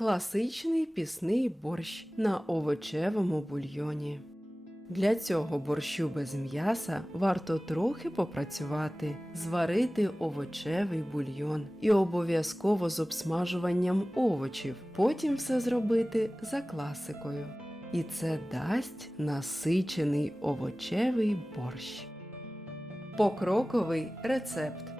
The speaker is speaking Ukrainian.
Класичний пісний борщ на овочевому бульйоні. Для цього борщу без м'яса варто трохи попрацювати, зварити овочевий бульйон і обов'язково з обсмажуванням овочів, потім все зробити за класикою. І це дасть насичений овочевий борщ. Покроковий рецепт.